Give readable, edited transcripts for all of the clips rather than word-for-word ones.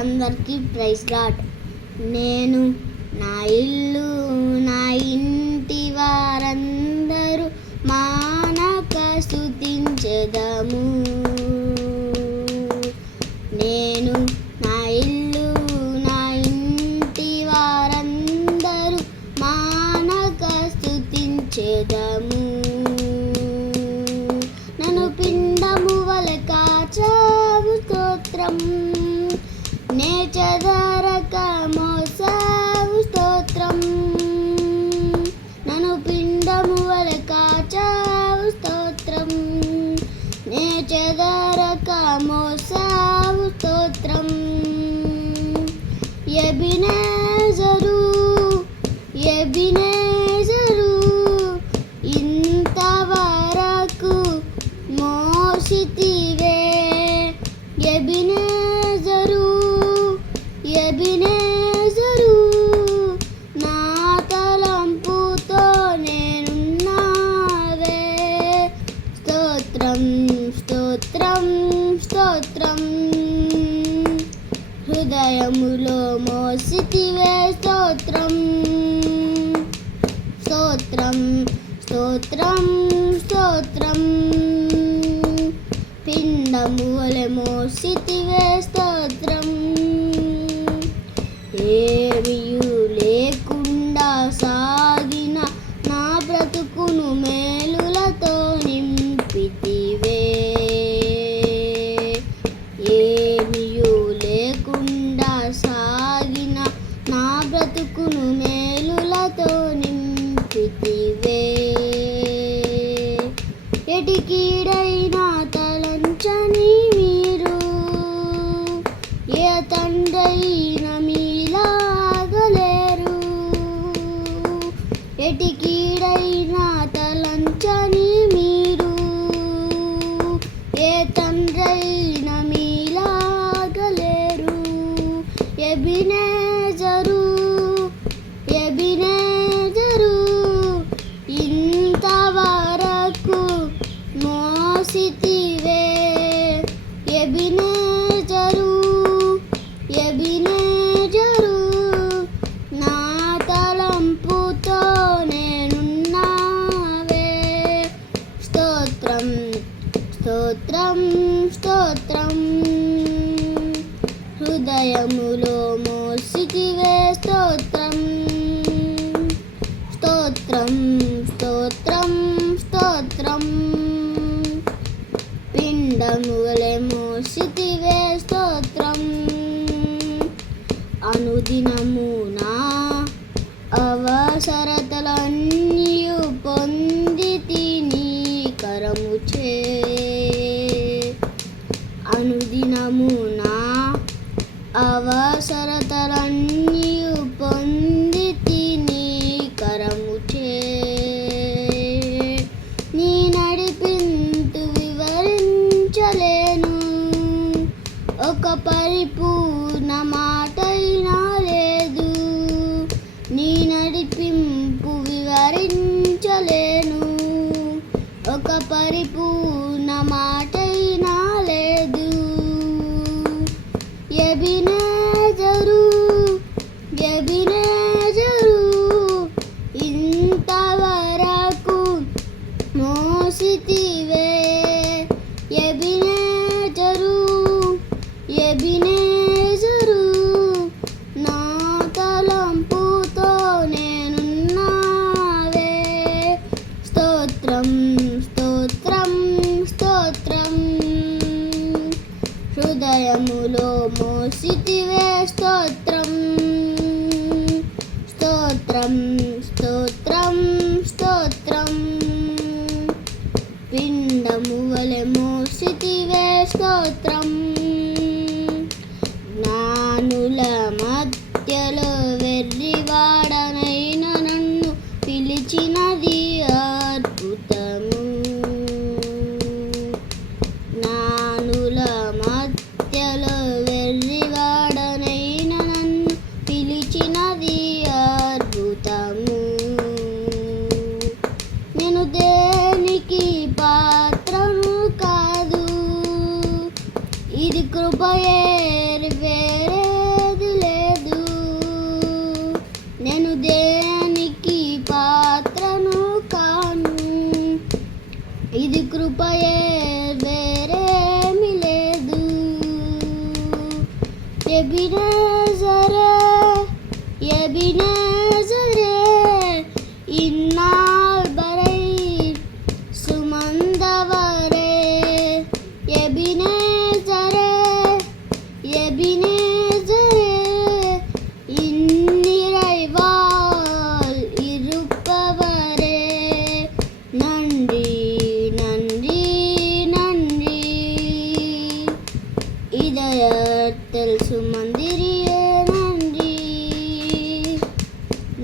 అందరికీ praise lord. నేను నా ఇల్లు నా ఇంటి వారందరూ మానక స్తుతించెదము. నేను నా ఇల్లు నా ఇంటి వారందరూ మానక స్తుతించెదము. నన్ను పిండము వలె కాచావు స్తోత్రం, నే చెదరక మోసావు స్తోత్రం. నన్ను పిండము వలె కాచావు స్తోత్రం, నే చెదరక మోసావు స్తోత్రం. ఎబినేజరు ఎబినేజరు ఇంతవరకు మోసితివే. ఎబినేజరు ఎబినేజరు నా తలంపుతో నేనున్నావే. స్తోత్రం స్తోత్రం స్తోత్రం, హృదయములో మోసితివే. స్తోత్రం స్తోత్రం స్తోత్రం స్తోత్రం, పిండము వలె మోసితివే. స్తోత్రం ఏమియు లేకుండా సాగిన నా బ్రతుకును మేలులతో నింపితివే. ఏమియు లేకుండా సాగిన నా బ్రతుకును మేలులతో నింపితివే. ఎటికీడైనా తలంచని మీరు ఏ తండ్రైనా మీలాగలేరు. ఎటికీడైనా తలంచని మీరు ఏ తండ్రైనా మీలాగలేరు. ఎబినేజరు ఎబినేజరు ఇంతవరకు మోసితివే. ఎబినేజరు ఎబినేజరు నా తలంపుతో నేనున్నావే. స్తోత్రం స్తోత్రం స్తోత్రం, హృదయములో మోసితివే. స్తోత్రం స్తోత్రం స్తోత్రం స్తోత్రం, పిండము వలె మోసితివే. స్తోత్రం అనుదినము నా అవసరతలన్నీయు పొందితి నీ కరముచే. అనుదినము నా అవసరతలన్నీయు పొందితి నీ కరముచే. నీ నడిపింతు వివరించలేను, ఒక పరిపూర్ణ మాటైనా లేదు. నీ నడిపింపు వివరించలేను, ఒక పరిపూర్ణ మాటైనా లేదు. ఎబినేజరు ఎబినేజరు ఇంతవరకు మోసితివే. ఎబినేజరు ఎబినేజరు నా తలంపుతో నేనున్నావే. స్తోత్రం స్తోత్రం స్తోత్రం, హృదయములో మోసితివే. స్తోత్రం స్తోత్రం స్తోత్రం స్తోత్రం, పిండము వలె మోసితివే. స్తోత్రం జ్ఞానుల మధ్యలో వెర్రివాడనైన నన్ను పిలిచినది అద్భుతము. జ్ఞానుల మధ్యలో వెర్రివాడనైన నన్ను పిలిచినది అద్భుతము. నేను దేనికి పాత్రను కాదు, ఇది కృపయే వేరే కృపయే వేరేమి లేదు. ఎబినేజరే ఎబినేజరే இந்நாள் வரை சுமந்தவரே. எபினேசரே எபினேசரே இந்நிறைவால் இருப்பவரே. நன்றி நன்றி நன்றி. இதயத்தில் சுமந்திரியே நன்றி.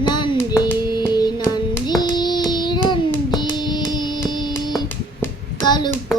நன்றி நன்றி நன்றி. கழுப்பு